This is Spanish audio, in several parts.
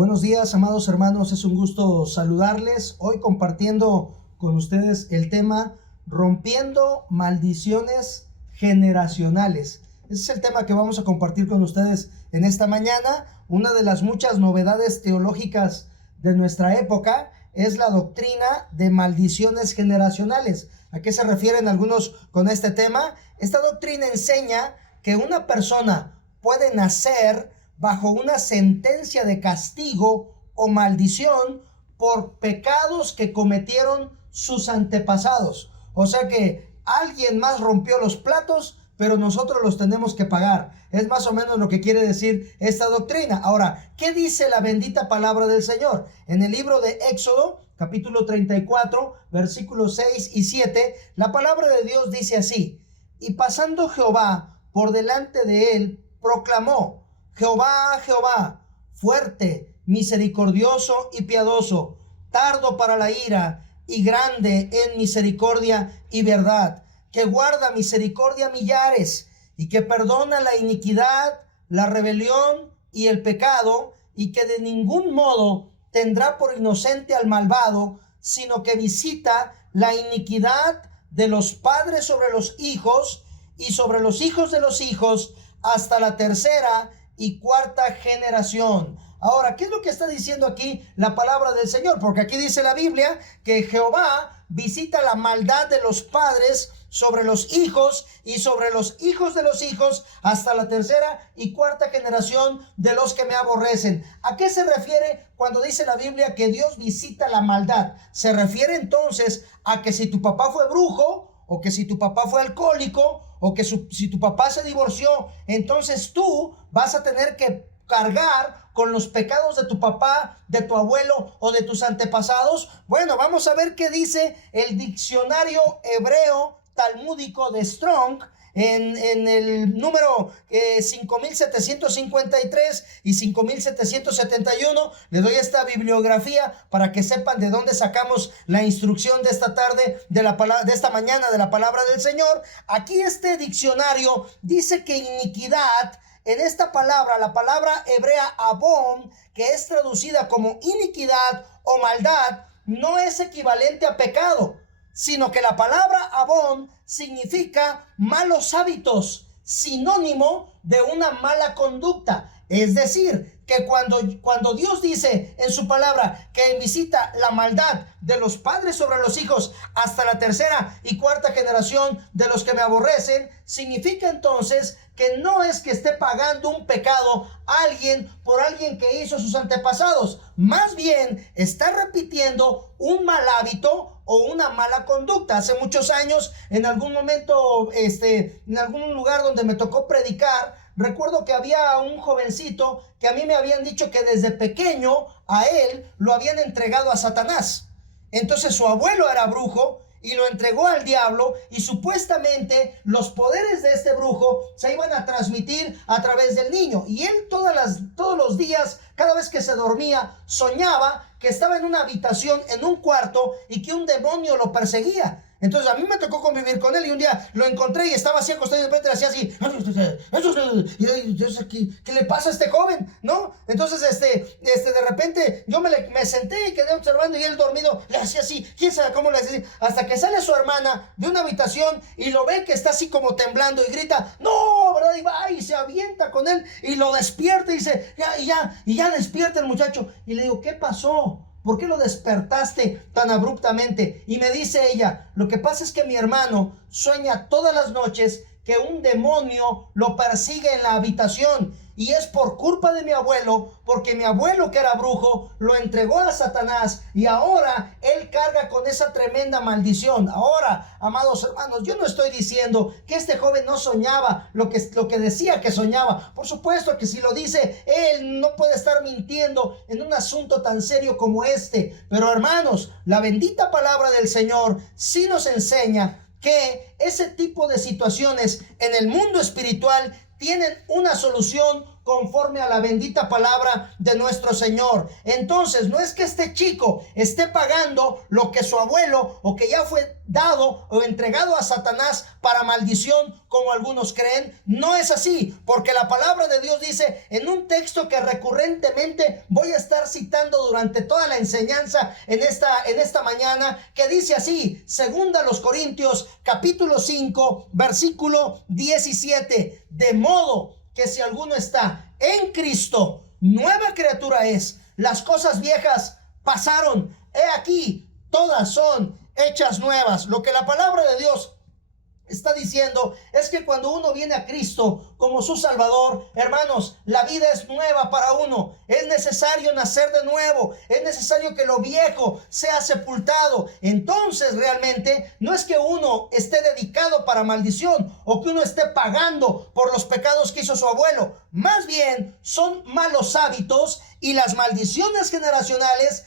Buenos días, amados hermanos, es un gusto saludarles. Hoy compartiendo con ustedes el tema rompiendo maldiciones generacionales. Ese es el tema que vamos a compartir con ustedes en esta mañana. Una de las muchas novedades teológicas de nuestra época es la doctrina de maldiciones generacionales. ¿A qué se refieren algunos con este tema? Esta doctrina enseña que una persona puede nacer bajo una sentencia de castigo o maldición por pecados que cometieron sus antepasados. O sea que alguien más rompió los platos, pero nosotros los tenemos que pagar. Es más o menos lo que quiere decir esta doctrina. Ahora, ¿qué dice la bendita palabra del Señor? En el libro de Éxodo, capítulo 34, versículos 6 y 7, la palabra de Dios dice así: y pasando Jehová por delante de él, proclamó: Jehová, Jehová, fuerte, misericordioso y piadoso, tardo para la ira y grande en misericordia y verdad, que guarda misericordia a millares y que perdona la iniquidad, la rebelión y el pecado, y que de ningún modo tendrá por inocente al malvado, sino que visita la iniquidad de los padres sobre los hijos y sobre los hijos de los hijos hasta la tercera y cuarta generación. Ahora, ¿qué es lo que está diciendo aquí la palabra del Señor? Porque aquí dice la Biblia que Jehová visita la maldad de los padres sobre los hijos y sobre los hijos de los hijos hasta la tercera y cuarta generación de los que me aborrecen. ¿A qué se refiere cuando dice la Biblia que Dios visita la maldad? Se refiere entonces a que si tu papá fue brujo, o que si tu papá fue alcohólico, o que si tu papá se divorció, entonces tú vas a tener que cargar con los pecados de tu papá, de tu abuelo o de tus antepasados. Bueno, vamos a ver qué dice el diccionario hebreo talmúdico de Strong en el número 5753 y 5771. Le doy esta bibliografía para que sepan de dónde sacamos la instrucción de esta tarde, de esta mañana, de la palabra del Señor. Aquí este diccionario dice que iniquidad, en esta palabra, la palabra hebrea abón, que es traducida como iniquidad o maldad, no es equivalente a pecado, sino que la palabra abón significa malos hábitos, sinónimo de una mala conducta. Es decir, que cuando Dios dice en su palabra que visita la maldad de los padres sobre los hijos hasta la tercera y cuarta generación de los que me aborrecen, significa entonces que no es que esté pagando un pecado a alguien por alguien que hizo sus antepasados, más bien está repitiendo un mal hábito o una mala conducta. Hace muchos años, en algún momento, en algún lugar donde me tocó predicar, recuerdo que había un jovencito que a mí me habían dicho que desde pequeño a él lo habían entregado a Satanás. Entonces su abuelo era brujo y lo entregó al diablo, y supuestamente los poderes de este brujo se iban a transmitir a través del niño. Y él todos los días, cada vez que se dormía, soñaba que estaba en una habitación, en un cuarto, y que un demonio lo perseguía. Entonces a mí me tocó convivir con él, y un día lo encontré y estaba así acostado y de repente le hacía así, y entonces, ¿qué le pasa a este joven? ¿No? Entonces de repente yo me senté y quedé observando, y él dormido le hacía así, quién sabe cómo le hacía, hasta que sale su hermana de una habitación y lo ve que está así como temblando y grita, ¡no! ¿Verdad? Y va y se avienta con él y lo despierta y dice, ya despierta el muchacho. Y le digo, ¿qué pasó? ¿Por qué lo despertaste tan abruptamente? Y me dice ella, lo que pasa es que mi hermano sueña todas las noches que un demonio lo persigue en la habitación, y es por culpa de mi abuelo, porque mi abuelo, que era brujo, lo entregó a Satanás, y ahora él carga con esa tremenda maldición. Ahora, amados hermanos, yo no estoy diciendo que este joven no soñaba lo que decía que soñaba. Por supuesto que si lo dice, él no puede estar mintiendo en un asunto tan serio como este. Pero hermanos, la bendita palabra del Señor sí nos enseña que ese tipo de situaciones en el mundo espiritual tienen una solución conforme a la bendita palabra de nuestro Señor. Entonces, no es que este chico esté pagando lo que su abuelo o que ya fue dado o entregado a Satanás para maldición, como algunos creen. No es así, porque la palabra de Dios dice en un texto que recurrentemente voy a estar citando durante toda la enseñanza en esta mañana, que dice así, segunda a los Corintios capítulo 5 versículo 17: de modo que si alguno está en Cristo, nueva criatura es, las cosas viejas pasaron, he aquí, todas son hechas nuevas. Lo que la palabra de Dios está diciendo es que cuando uno viene a Cristo como su Salvador, hermanos, la vida es nueva para uno. Es necesario nacer de nuevo. Es necesario que lo viejo sea sepultado. Entonces realmente no es que uno esté dedicado para maldición o que uno esté pagando por los pecados que hizo su abuelo. Más bien son malos hábitos, y las maldiciones generacionales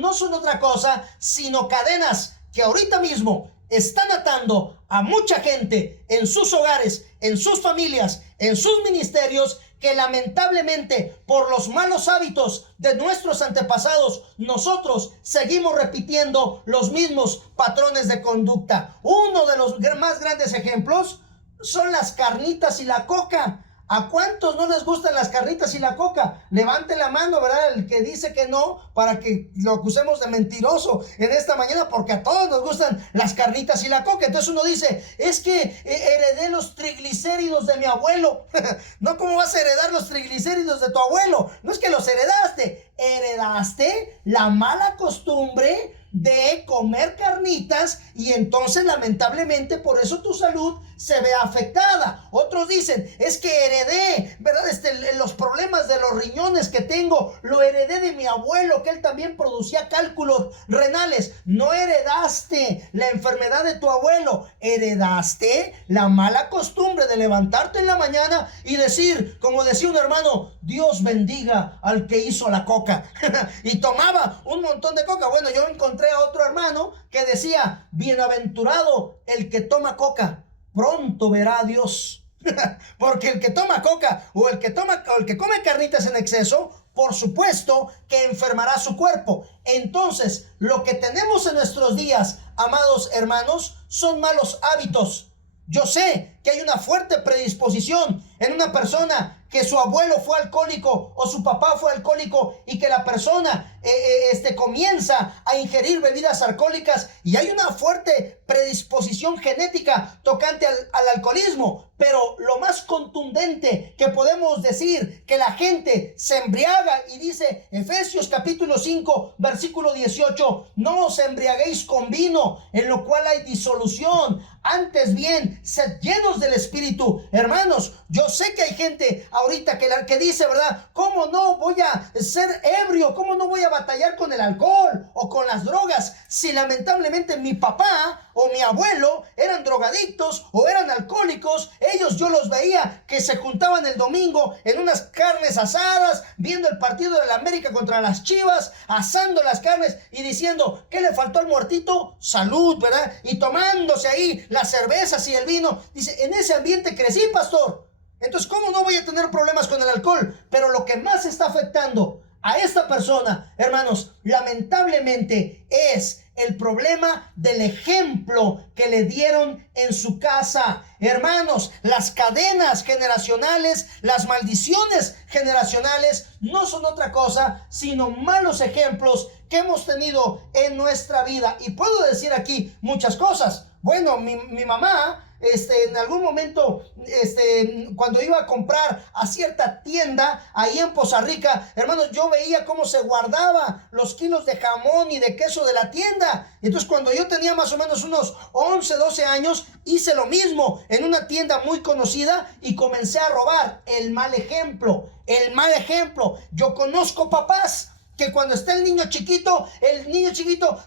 no son otra cosa sino cadenas que ahorita mismo están atando a mucha gente en sus hogares, en sus familias, en sus ministerios, que lamentablemente por los malos hábitos de nuestros antepasados, nosotros seguimos repitiendo los mismos patrones de conducta. Uno de los más grandes ejemplos son las carnitas y la coca. ¿A cuántos no les gustan las carnitas y la coca? Levante la mano, ¿verdad? El que dice que no, para que lo acusemos de mentiroso en esta mañana, porque a todos nos gustan las carnitas y la coca. Entonces uno dice, es que heredé los triglicéridos de mi abuelo. No, ¿cómo vas a heredar los triglicéridos de tu abuelo? No es que los heredaste la mala costumbre de comer carnitas, y entonces lamentablemente por eso tu salud se ve afectada. Otros dicen, es que heredé, ¿verdad? Los problemas de los riñones que tengo, lo heredé de mi abuelo, que él también producía cálculos renales. No heredaste la enfermedad de tu abuelo, heredaste la mala costumbre de levantarte en la mañana y decir, como decía un hermano, Dios bendiga al que hizo la coca. Y tomaba un montón de coca. Bueno, yo encontré a otro hermano que decía, bienaventurado el que toma coca, pronto verá a Dios. Porque el que toma coca o el que come carnitas en exceso, por supuesto que enfermará su cuerpo. Entonces, lo que tenemos en nuestros días, amados hermanos, son malos hábitos. Yo sé que hay una fuerte predisposición en una persona que su abuelo fue alcohólico o su papá fue alcohólico, y que la persona comienza a ingerir bebidas alcohólicas, y hay una fuerte predisposición genética tocante al alcoholismo. Pero lo más contundente que podemos decir, que la gente se embriaga, y dice Efesios capítulo 5 versículo 18, no os embriaguéis con vino, en lo cual hay disolución, antes bien sed llenos del Espíritu. Hermanos, yo sé que hay gente ahorita que dice, ¿verdad? ¿Cómo no voy a ser ebrio? ¿Cómo no voy a batallar con el alcohol o con las drogas si lamentablemente mi papá o mi abuelo eran drogadictos o eran alcohólicos? Ellos, yo los veía que se juntaban el domingo en unas carnes asadas, viendo el partido de la América contra las Chivas, asando las carnes y diciendo, ¿qué le faltó al muertito? Salud, ¿verdad? Y tomándose ahí las cervezas y el vino. Dice, en ese ambiente crecí, pastor. Entonces, ¿cómo no voy a tener problemas con el alcohol? Pero lo que más está afectando a esta persona, hermanos, lamentablemente es el problema del ejemplo que le dieron en su casa. Hermanos, las cadenas generacionales, las maldiciones generacionales no son otra cosa sino malos ejemplos que hemos tenido en nuestra vida. Y puedo decir aquí muchas cosas. Bueno, mi mamá, en algún momento, cuando iba a comprar a cierta tienda ahí en Poza Rica, hermanos, yo veía cómo se guardaba los kilos de jamón y de queso de la tienda. Entonces, cuando yo tenía más o menos unos 11, 12 años, hice lo mismo en una tienda muy conocida y comencé a robar. El mal ejemplo. Yo conozco papás que cuando está el niño chiquito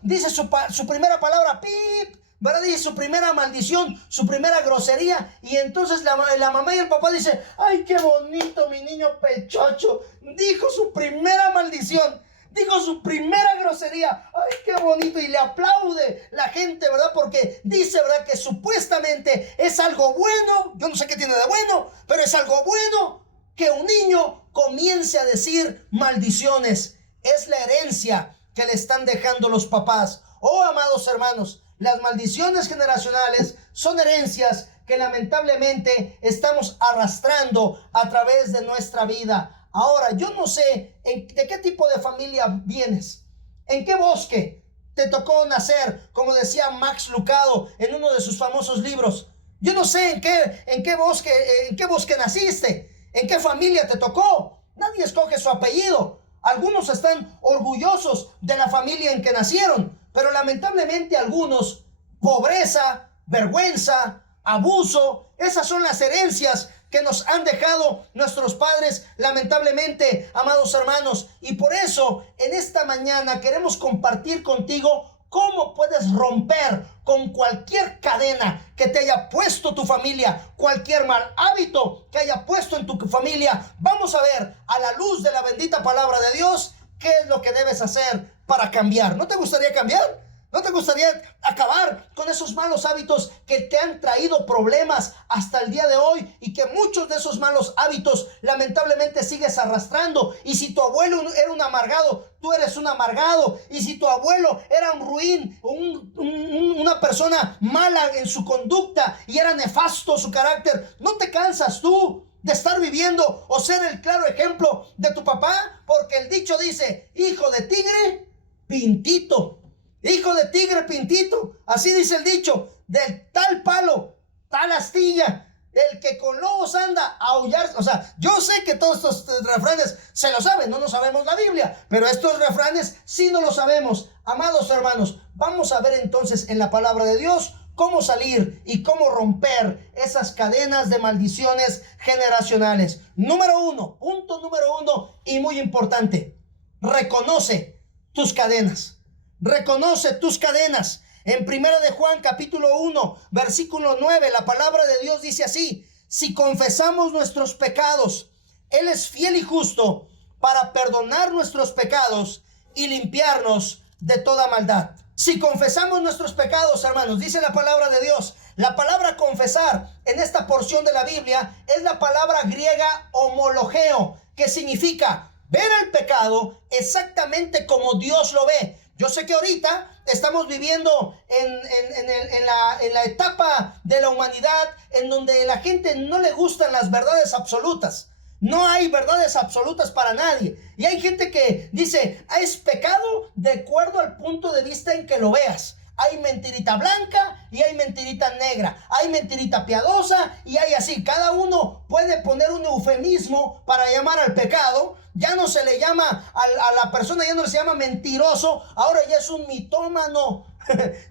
dice su primera palabra, pip, ¿verdad? Dice su primera maldición, su primera grosería, y entonces la mamá y el papá dicen, ¡ay, qué bonito mi niño pechocho! Dijo su primera maldición, dijo su primera grosería, ¡ay, qué bonito! Y le aplaude la gente, ¿verdad? Porque dice, ¿verdad?, que supuestamente es algo bueno. Yo no sé qué tiene de bueno, pero es algo bueno. que un niño comience a decir maldiciones. Es la herencia que le están dejando los papás. Oh, amados hermanos, las maldiciones generacionales son herencias que lamentablemente estamos arrastrando a través de nuestra vida. Ahora, yo no sé de qué tipo de familia vienes, en qué bosque te tocó nacer, como decía Max Lucado en uno de sus famosos libros. Yo no sé en qué bosque naciste, en qué familia te tocó. Nadie escoge su apellido. Algunos están orgullosos de la familia en que nacieron, pero lamentablemente algunos, pobreza, vergüenza, abuso, esas son las herencias que nos han dejado nuestros padres, lamentablemente, amados hermanos. Y por eso, en esta mañana queremos compartir contigo cómo puedes romper con cualquier cadena que te haya puesto tu familia, cualquier mal hábito que haya puesto en tu familia. Vamos a ver, a la luz de la bendita palabra de Dios, qué es lo que debes hacer para cambiar. ¿No te gustaría cambiar? ¿No te gustaría acabar con esos malos hábitos que te han traído problemas hasta el día de hoy y que muchos de esos malos hábitos lamentablemente sigues arrastrando? Y si tu abuelo era un amargado, tú eres un amargado. Y si tu abuelo era un ruin, una persona mala en su conducta y era nefasto su carácter, ¿no te cansas tú de estar viviendo o ser el claro ejemplo de tu papá? Porque el dicho dice, hijo de tigre, pintito. Hijo de tigre, pintito. Así dice el dicho. Del tal palo, tal astilla. El que con lobos anda a aullar. O sea, yo sé que todos estos refranes se lo saben. No nos sabemos la Biblia, pero estos refranes sí no lo sabemos. Amados hermanos, vamos a ver entonces en la palabra de Dios cómo salir y cómo romper esas cadenas de maldiciones generacionales. Punto número uno y muy importante. Reconoce tus cadenas. Reconoce tus cadenas. En 1 de Juan capítulo 1 versículo 9, la palabra de Dios dice así: si confesamos nuestros pecados, Él es fiel y justo para perdonar nuestros pecados y limpiarnos de toda maldad. Si confesamos nuestros pecados, hermanos, dice la palabra de Dios. La palabra confesar en esta porción de la Biblia es la palabra griega homologeo, que significa ver el pecado exactamente como Dios lo ve. Yo sé que ahorita estamos viviendo en la etapa de la humanidad en donde la gente no le gustan las verdades absolutas. No hay verdades absolutas para nadie. Y hay gente que dice, es pecado de acuerdo al punto de vista en que lo veas. Hay mentirita blanca y hay mentirita negra. Hay mentirita piadosa y hay así. Cada uno puede poner un eufemismo para llamar al pecado. Ya no se le llama a la persona, ya no se llama mentiroso. Ahora ya es un mitómano.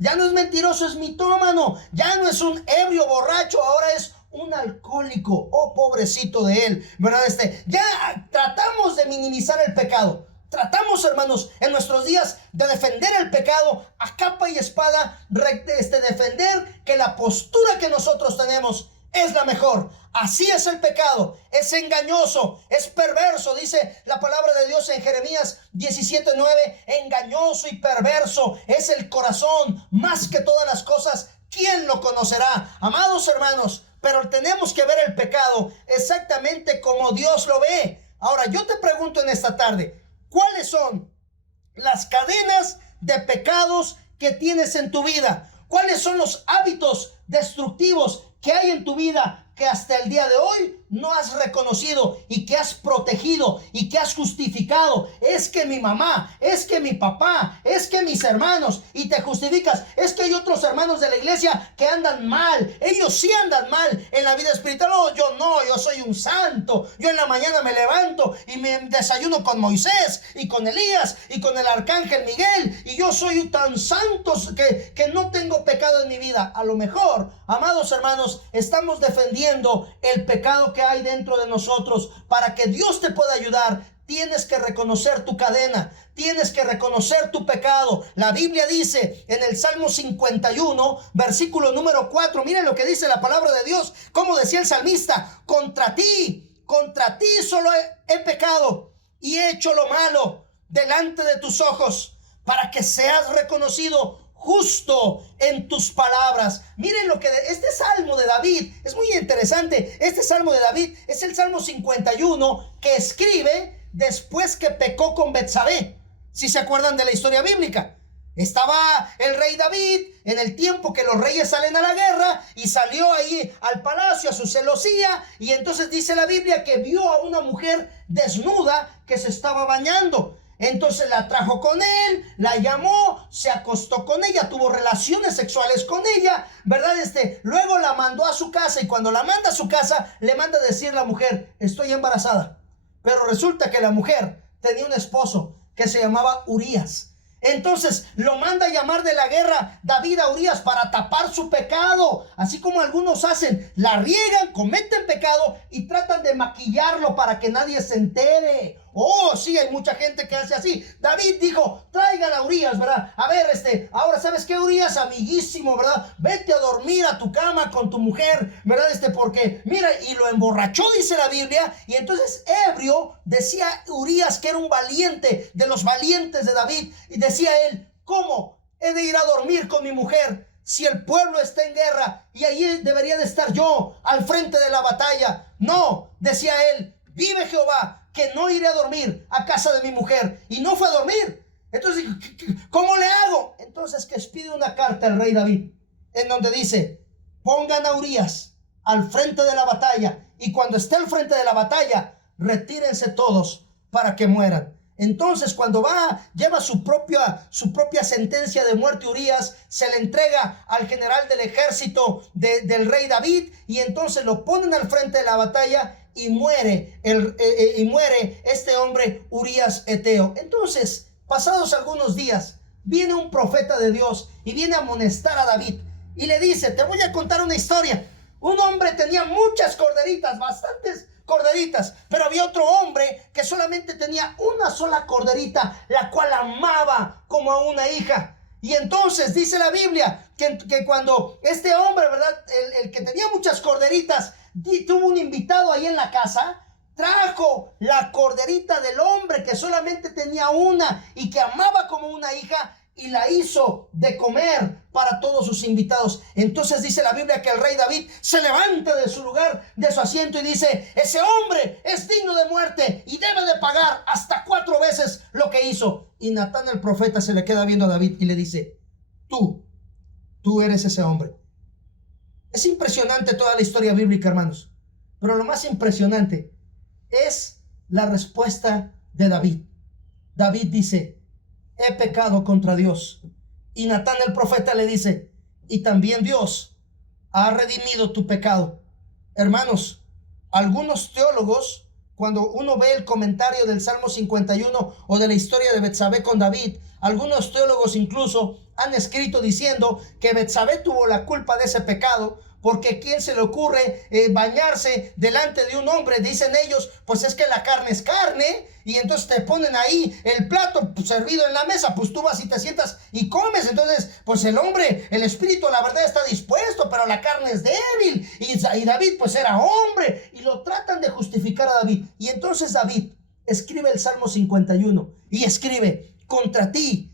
Ya no es mentiroso, es mitómano. Ya no es un ebrio borracho, ahora es un alcohólico. Oh, pobrecito de él, ¿verdad? Ya tratamos de minimizar el pecado. Tratamos, hermanos, en nuestros días de defender el pecado a capa y espada, defender que la postura que nosotros tenemos es la mejor. Así es el pecado, es engañoso, es perverso, dice la palabra de Dios en Jeremías 17:9, engañoso y perverso es el corazón, más que todas las cosas, ¿quién lo conocerá? Amados hermanos, pero tenemos que ver el pecado exactamente como Dios lo ve. Ahora, yo te pregunto en esta tarde, ¿cuáles son las cadenas de pecados que tienes en tu vida? ¿Cuáles son los hábitos destructivos que hay en tu vida que hasta el día de hoy no has reconocido y que has protegido y que has justificado? Es que mi mamá, es que mi papá, es que mis hermanos, y te justificas. Es que hay otros hermanos de la iglesia que andan mal. Ellos sí andan mal en la vida espiritual. Oh, yo no, yo soy un santo. Yo en la mañana me levanto y me desayuno con Moisés y con Elías y con el arcángel Miguel, y yo soy tan santo que no tengo pecado en mi vida. A lo mejor, amados hermanos, estamos defendiendo el pecado que hay dentro de nosotros. Para que Dios te pueda ayudar, tienes que reconocer tu cadena, tienes que reconocer tu pecado. La Biblia dice en el Salmo 51, versículo número 4, miren lo que dice la palabra de Dios, como decía el salmista: contra ti solo he pecado y he hecho lo malo delante de tus ojos, para que seas reconocido justo en tus palabras. Miren lo que este salmo de David es muy interesante. Este salmo de David es el Salmo 51 que escribe después que pecó con Betsabé. Si se acuerdan de la historia bíblica, estaba el rey David en el tiempo que los reyes salen a la guerra y salió ahí al palacio a su celosía, y entonces dice la Biblia que vio a una mujer desnuda que se estaba bañando. Entonces la trajo con él, la llamó, se acostó con ella, tuvo relaciones sexuales con ella, ¿verdad? Luego la mandó a su casa, y cuando la manda a su casa, le manda a decir la mujer: estoy embarazada. Pero resulta que la mujer tenía un esposo que se llamaba Urías. Entonces lo manda a llamar de la guerra David a Urías para tapar su pecado, así como algunos hacen, la riegan, cometen pecado y tratan de maquillarlo para que nadie se entere. Oh, sí, hay mucha gente que hace así. David dijo: traigan a Urías, ¿verdad? A ver, ahora, ¿sabes qué, Urías? Amiguísimo, ¿verdad? Vete a dormir a tu cama con tu mujer, ¿verdad? Porque, mira, y lo emborrachó, dice la Biblia, y entonces ebrio, decía Urías que era un valiente, de los valientes de David, y decía él: ¿cómo he de ir a dormir con mi mujer si el pueblo está en guerra y allí debería de estar yo al frente de la batalla? No, decía él, vive Jehová, que no iré a dormir a casa de mi mujer. Y no fue a dormir. Entonces, ¿cómo le hago? Entonces que expide una carta al rey David, en donde dice: pongan a Urías al frente de la batalla, y cuando esté al frente de la batalla, retírense todos para que mueran. Entonces, cuando lleva su propia sentencia de muerte, Urías se le entrega al general del ejército del rey David, y entonces lo ponen al frente de la batalla, y muere este hombre Urías Eteo. Entonces, pasados algunos días, viene un profeta de Dios y viene a amonestar a David y le dice: te voy a contar una historia. Un hombre tenía muchas corderitas, bastantes corderitas, pero había otro hombre que solamente tenía una sola corderita, la cual amaba como a una hija. Y entonces dice la Biblia que cuando este hombre, ¿verdad?, el que tenía muchas corderitas, tuvo un invitado ahí en la casa, trajo la corderita del hombre que solamente tenía una y que amaba como una hija, y la hizo de comer para todos sus invitados. Entonces dice la Biblia que el rey David se levanta de su lugar, de su asiento, y dice: ese hombre es digno de muerte y debe de pagar hasta 4 veces lo que hizo. Y Natán el profeta se le queda viendo a David y le dice: tú eres ese hombre. Es impresionante toda la historia bíblica, hermanos, pero lo más impresionante es la respuesta de David. David dice: he pecado contra Dios. Y Natán el profeta le dice: y también Dios ha redimido tu pecado. Hermanos, algunos teólogos, cuando uno ve el comentario del Salmo 51 o de la historia de Betsabé con David, algunos teólogos incluso han escrito diciendo que Betsabé tuvo la culpa de ese pecado, porque ¿quién se le ocurre bañarse delante de un hombre? Dicen ellos, pues es que la carne es carne, y entonces te ponen ahí el plato servido en la mesa, pues tú vas y te sientas y comes. Entonces, pues el hombre, el espíritu, la verdad, está dispuesto, pero la carne es débil, y David pues era hombre, y lo tratan de justificar a David. Y entonces David escribe el Salmo 51 y escribe: contra ti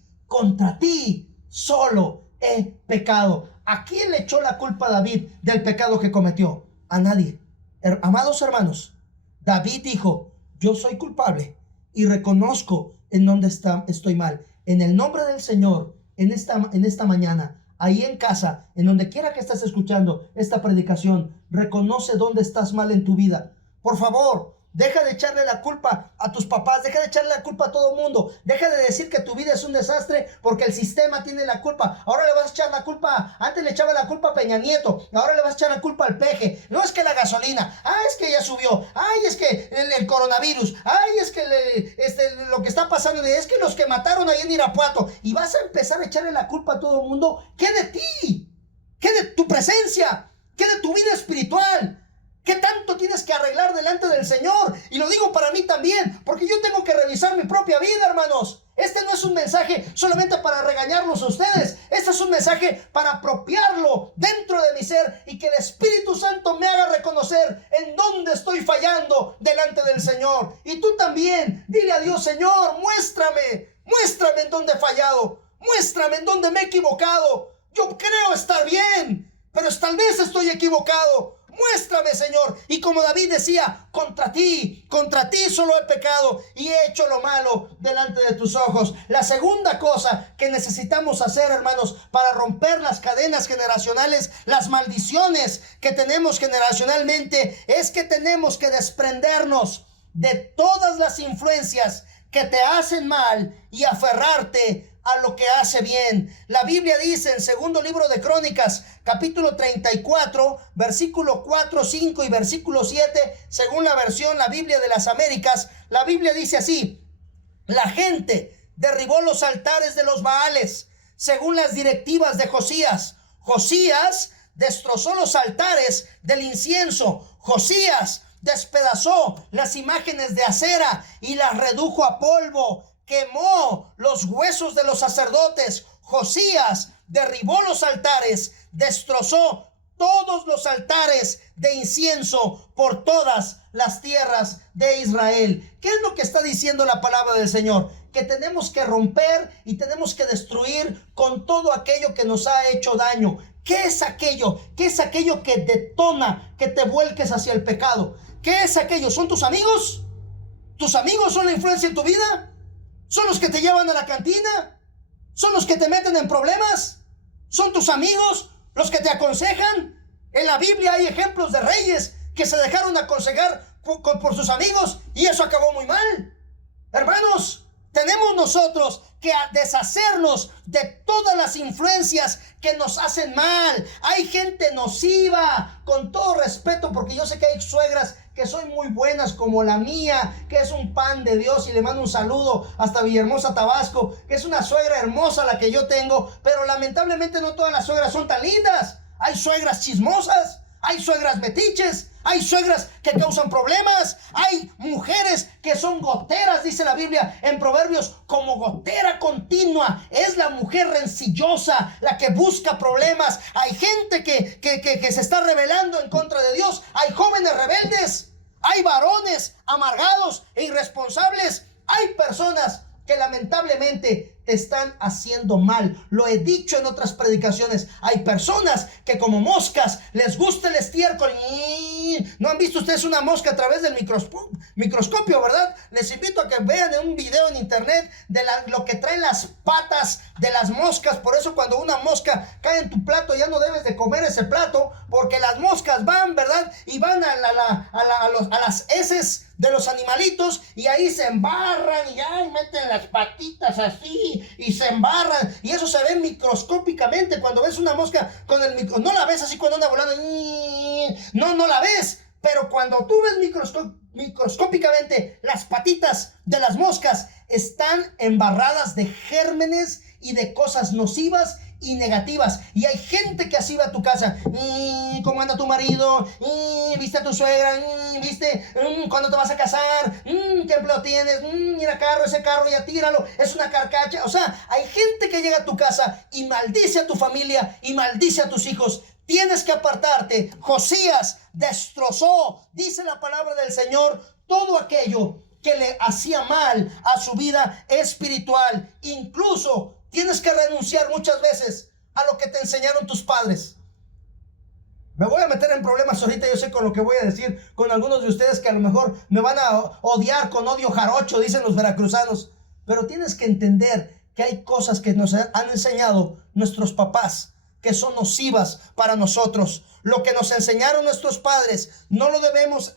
solo he pecado. ¿A quién le echó la culpa David del pecado que cometió? A nadie. Amados hermanos, David dijo: yo soy culpable y reconozco en dónde estoy mal. En el nombre del Señor, en esta mañana, ahí en casa, en donde quiera que estés escuchando esta predicación, reconoce dónde estás mal en tu vida. Por favor, deja de echarle la culpa a tus papás, deja de echarle la culpa a todo el mundo, deja de decir que tu vida es un desastre porque el sistema tiene la culpa. Ahora le vas a echar la culpa, antes le echaba la culpa a Peña Nieto, ahora le vas a echar la culpa al peje. No, es que la gasolina, es que ya subió, es que el coronavirus, es que lo que está pasando, es que los que mataron ahí en Irapuato, y vas a empezar a echarle la culpa a todo el mundo. ¿Qué de ti? ¿Qué de tu presencia? ¿Qué de tu vida espiritual? ¿Qué tanto tienes que arreglar delante del Señor? Y lo digo para mí también, porque yo tengo que revisar mi propia vida, hermanos. Este no es un mensaje solamente para regañarlos a ustedes. Este es un mensaje para apropiarlo dentro de mi ser y que el Espíritu Santo me haga reconocer en dónde estoy fallando delante del Señor. Y tú también, dile a Dios: Señor, muéstrame en dónde he fallado. Muéstrame en dónde me he equivocado. Yo creo estar bien, pero tal vez estoy equivocado. Muéstrame, Señor. Y como David decía, contra ti solo he pecado y he hecho lo malo delante de tus ojos. La segunda cosa que necesitamos hacer, hermanos, para romper las cadenas generacionales, las maldiciones que tenemos generacionalmente, es que tenemos que desprendernos de todas las influencias que te hacen mal y aferrarte a lo que hace bien. La Biblia dice en segundo libro de Crónicas, capítulo 34, versículo 4, 5 y versículo 7, según la versión, la Biblia de las Américas, la Biblia dice así: la gente derribó los altares de los Baales, según las directivas de Josías. Josías destrozó los altares del incienso. Josías despedazó las imágenes de acera y las redujo a polvo. Quemó los huesos de los sacerdotes. Josías derribó los altares, destrozó todos los altares de incienso por todas las tierras de Israel. ¿Qué es lo que está diciendo la palabra del Señor? Que tenemos que romper y tenemos que destruir con todo aquello que nos ha hecho daño. ¿Qué es aquello? ¿Qué es aquello que detona que te vuelques hacia el pecado? ¿Qué es aquello? ¿Son tus amigos? ¿Tus amigos son la influencia en tu vida? ¿Son los que te llevan a la cantina? ¿Son los que te meten en problemas? ¿Son tus amigos los que te aconsejan? En la Biblia hay ejemplos de reyes que se dejaron aconsejar por sus amigos y eso acabó muy mal. Hermanos, tenemos nosotros que deshacernos de todas las influencias que nos hacen mal. Hay gente nociva, con todo respeto, porque yo sé que hay suegras que son muy buenas, como la mía, que es un pan de Dios, y le mando un saludo hasta Villahermosa, Tabasco, que es una suegra hermosa la que yo tengo, pero lamentablemente no todas las suegras son tan lindas. Hay suegras chismosas, hay suegras metiches, hay suegras que causan problemas, hay mujeres que son goteras, dice la Biblia en Proverbios, como gotera continua. Es la mujer rencillosa, la que busca problemas. Hay gente que se está rebelando en contra de Dios. Hay jóvenes rebeldes, hay varones amargados e irresponsables. Hay personas que lamentablemente te están haciendo mal. Lo he dicho en otras predicaciones. Hay personas que como moscas les gusta el estiércol. ¿No han visto ustedes una mosca a través del microscopio, verdad? Les invito a que vean en un video en internet de lo que traen las patas de las moscas. Por eso cuando una mosca cae en tu plato ya no debes de comer ese plato, porque las moscas van, ¿verdad? Y van a las heces de los animalitos y ahí se embarran y ahí meten las patitas así y se embarran, y eso se ve microscópicamente. Cuando ves una mosca con el micro, no la ves así cuando anda volando, no la ves, pero cuando tú ves microscópicamente, las patitas de las moscas están embarradas de gérmenes y de cosas nocivas y negativas. Y hay gente que así va a tu casa. ¿Cómo anda tu marido? ¿Viste a tu suegra? ¿Viste? ¿Cuándo te vas a casar? ¿Qué empleo tienes? Mira ese carro ya tíralo, es una carcacha. O sea, hay gente que llega a tu casa y maldice a tu familia y maldice a tus hijos. Tienes que apartarte. Josías destrozó, dice la palabra del Señor, todo aquello que le hacía mal a su vida espiritual. Incluso tienes que renunciar muchas veces a lo que te enseñaron tus padres. Me voy a meter en problemas ahorita, yo sé, con lo que voy a decir, con algunos de ustedes que a lo mejor me van a odiar con odio jarocho, dicen los veracruzanos. Pero tienes que entender que hay cosas que nos han enseñado nuestros papás que son nocivas para nosotros. Lo que nos enseñaron nuestros padres no lo debemos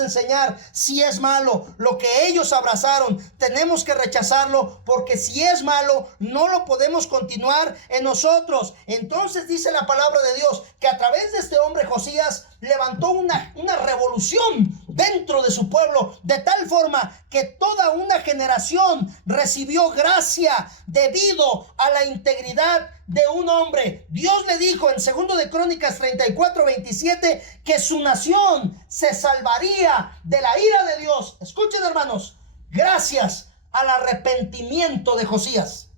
enseñar. Si es malo, lo que ellos abrazaron, tenemos que rechazarlo, porque si es malo, no lo podemos continuar en nosotros. Entonces dice la palabra de Dios que a través de este hombre Josías levantó una revolución dentro de su pueblo, de tal forma que toda una generación recibió gracia debido a la integridad de un hombre. Dios le dijo en 2 de Crónicas 34:27 que su nación se salvaría de la ira de Dios. Escuchen, hermanos, gracias al arrepentimiento de Josías.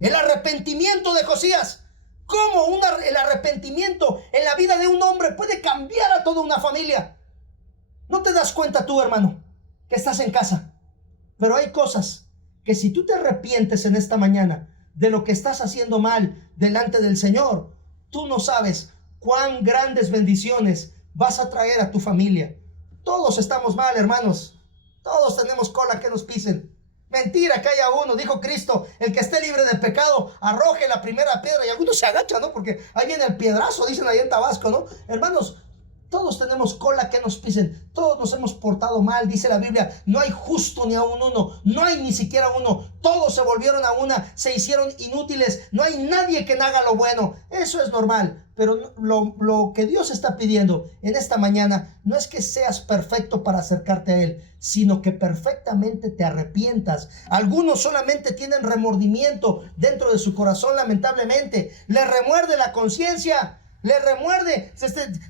El arrepentimiento de Josías. ¿Cómo el arrepentimiento en la vida de un hombre puede cambiar a toda una familia? ¿No te das cuenta tú, hermano, que estás en casa? Pero hay cosas que si tú te arrepientes en esta mañana de lo que estás haciendo mal delante del Señor, tú no sabes cuán grandes bendiciones vas a traer a tu familia. Todos estamos mal, hermanos. Todos tenemos cola que nos pisen. Mentira que haya uno, dijo Cristo, el que esté libre de pecado, arroje la primera piedra. Y algunos se agachan, ¿no? Porque ahí viene el piedrazo, dicen ahí en Tabasco, ¿no? Hermanos, todos tenemos cola que nos pisen, todos nos hemos portado mal, dice la Biblia, no hay justo ni aun uno, no hay ni siquiera uno, todos se volvieron a una, se hicieron inútiles, no hay nadie que haga lo bueno, eso es normal, pero lo que Dios está pidiendo en esta mañana no es que seas perfecto para acercarte a Él, sino que perfectamente te arrepientas. Algunos solamente tienen remordimiento dentro de su corazón, lamentablemente, les remuerde la conciencia. Le remuerde,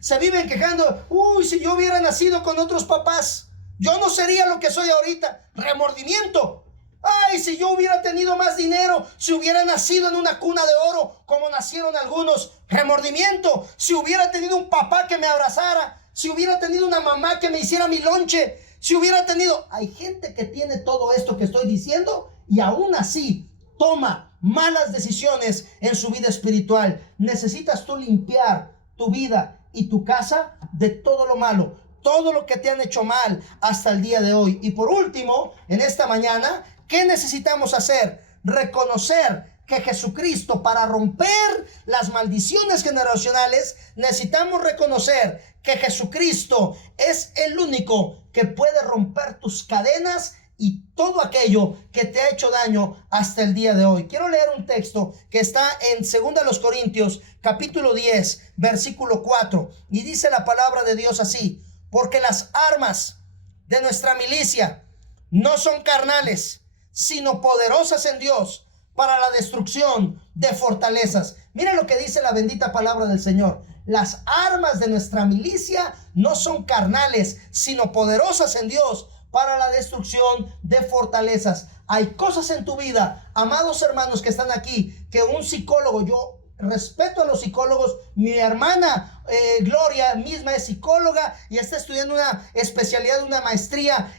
se viven quejando. Uy, si yo hubiera nacido con otros papás, yo no sería lo que soy ahorita. Remordimiento. Ay, si yo hubiera tenido más dinero, si hubiera nacido en una cuna de oro, como nacieron algunos. Remordimiento. Si hubiera tenido un papá que me abrazara, si hubiera tenido una mamá que me hiciera mi lonche, si hubiera tenido... Hay gente que tiene todo esto que estoy diciendo y aún así toma malas decisiones en su vida espiritual. Necesitas tú limpiar tu vida y tu casa de todo lo malo, todo lo que te han hecho mal hasta el día de hoy. Y por último, en esta mañana, ¿qué necesitamos hacer? Reconocer que Jesucristo, para romper las maldiciones generacionales, necesitamos reconocer que Jesucristo es el único que puede romper tus cadenas y todo aquello que te ha hecho daño hasta el día de hoy. Quiero leer un texto que está en 2 Corintios, capítulo 10, versículo 4. Y dice la palabra de Dios así: porque las armas de nuestra milicia no son carnales, sino poderosas en Dios para la destrucción de fortalezas. Mira lo que dice la bendita palabra del Señor. Las armas de nuestra milicia no son carnales, sino poderosas en Dios para la destrucción de fortalezas. Hay cosas en tu vida, amados hermanos que están aquí, que un psicólogo, yo respeto a los psicólogos, mi hermana Gloria misma es psicóloga y está estudiando una especialidad, una maestría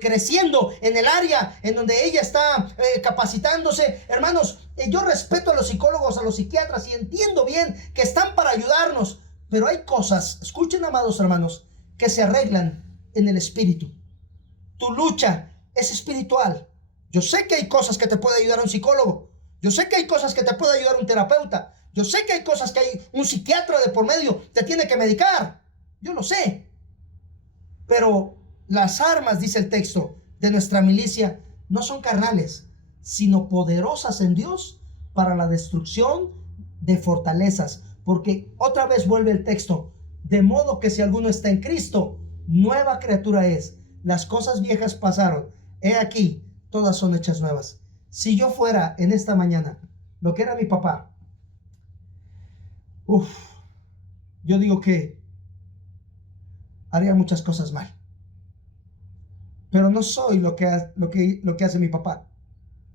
creciendo en el área en donde ella está capacitándose. Hermanos, yo respeto a los psicólogos, a los psiquiatras y entiendo bien que están para ayudarnos, pero hay cosas, escuchen amados hermanos, que se arreglan en el espíritu. Tu lucha es espiritual. Yo sé que hay cosas que te puede ayudar un psicólogo. Yo sé que hay cosas que te puede ayudar un terapeuta. Yo sé que hay cosas que hay un psiquiatra de por medio te tiene que medicar. Yo lo sé. Pero las armas, dice el texto, de nuestra milicia no son carnales, sino poderosas en Dios para la destrucción de fortalezas. Porque otra vez vuelve el texto: de modo que si alguno está en Cristo, nueva criatura es. Las cosas viejas pasaron, he aquí, todas son hechas nuevas. Si yo fuera en esta mañana lo que era mi papá, yo digo que haría muchas cosas mal. Pero no soy lo que hace mi papá.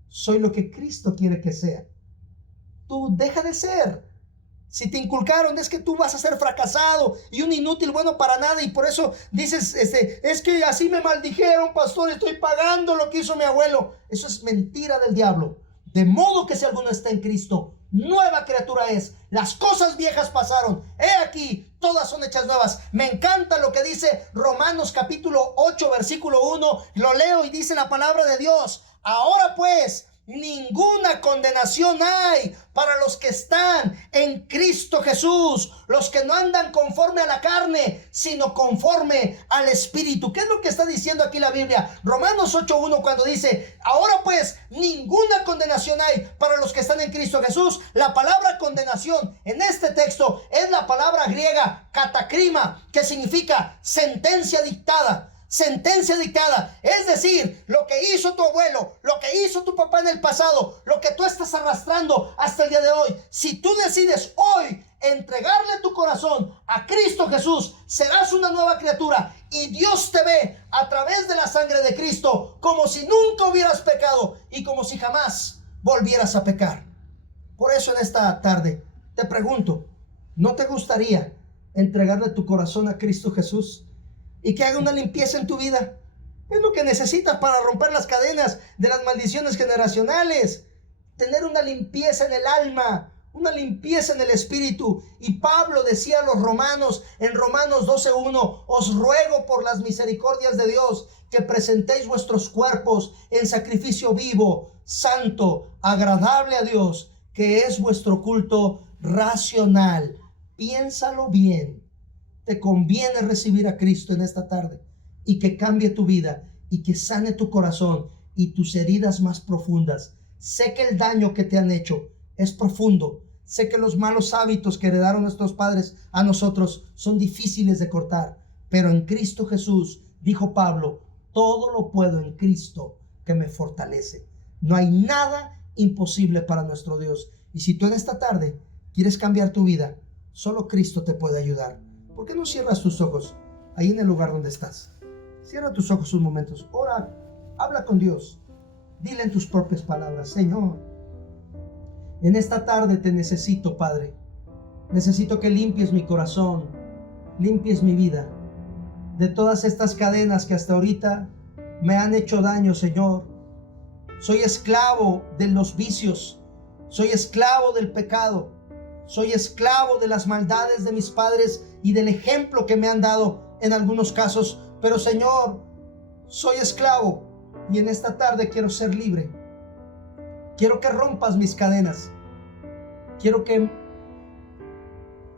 Soy lo que Cristo quiere que sea. Tú deja de ser. Si te inculcaron es que tú vas a ser fracasado y un inútil, bueno para nada, y por eso dices, es que así me maldijeron, pastor, estoy pagando lo que hizo mi abuelo. Eso es mentira del diablo. De modo que si alguno está en Cristo, nueva criatura es. Las cosas viejas pasaron, he aquí, todas son hechas nuevas. Me encanta lo que dice Romanos capítulo 8, versículo 1. Lo leo y dice la palabra de Dios: ahora pues, ninguna condenación hay para los que están en Cristo Jesús, los que no andan conforme a la carne, sino conforme al Espíritu. ¿Qué es lo que está diciendo aquí la Biblia? Romanos 8:1, cuando dice, ahora pues, ninguna condenación hay para los que están en Cristo Jesús. La palabra condenación en este texto es la palabra griega katakrima, que significa sentencia dictada. Sentencia dictada, es decir, lo que hizo tu abuelo, lo que hizo tu papá en el pasado, lo que tú estás arrastrando hasta el día de hoy. Si tú decides hoy entregarle tu corazón a Cristo Jesús, serás una nueva criatura y Dios te ve a través de la sangre de Cristo como si nunca hubieras pecado y como si jamás volvieras a pecar. Por eso en esta tarde te pregunto, ¿no te gustaría entregarle tu corazón a Cristo Jesús y que haga una limpieza en tu vida? Es lo que necesitas para romper las cadenas de las maldiciones generacionales. tener una limpieza en el alma, una limpieza en el espíritu. Y Pablo decía a los romanos en Romanos 12:1: os ruego por las misericordias de Dios que presentéis vuestros cuerpos en sacrificio vivo, santo, agradable a Dios, que es vuestro culto racional. Piénsalo bien. Te conviene recibir a Cristo en esta tarde y que cambie tu vida y que sane tu corazón y tus heridas más profundas. Sé que el daño que te han hecho es profundo. Sé que los malos hábitos que heredaron nuestros padres a nosotros son difíciles de cortar, pero en Cristo Jesús, dijo Pablo, todo lo puedo en Cristo que me fortalece. No hay nada imposible para nuestro Dios. Y si tú en esta tarde quieres cambiar tu vida, solo Cristo te puede ayudar. ¿Por qué no cierras tus ojos ahí en el lugar donde estás? Cierra tus ojos un momento. Ora, habla con Dios. Dile en tus propias palabras: Señor, en esta tarde te necesito, Padre. Necesito que limpies mi corazón, limpies mi vida de todas estas cadenas que hasta ahorita me han hecho daño, Señor. Soy esclavo de los vicios, soy esclavo del pecado, soy esclavo de las maldades de mis padres y del ejemplo que me han dado en algunos casos. Pero Señor, soy esclavo y en esta tarde quiero ser libre. Quiero que rompas mis cadenas. Quiero que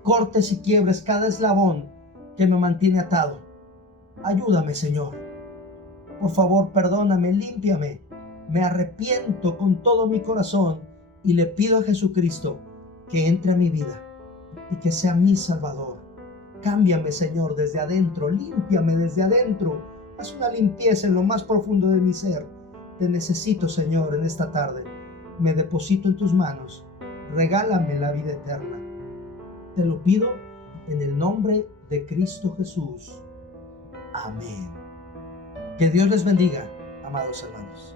cortes y quiebres cada eslabón que me mantiene atado. Ayúdame, Señor. Por favor, perdóname, límpiame. Me arrepiento con todo mi corazón y le pido a Jesucristo que entre a mi vida y que sea mi Salvador. Cámbiame, Señor, desde adentro. Límpiame desde adentro. Haz una limpieza en lo más profundo de mi ser. Te necesito, Señor, en esta tarde. Me deposito en tus manos. Regálame la vida eterna. Te lo pido en el nombre de Cristo Jesús. Amén. Que Dios les bendiga, amados hermanos.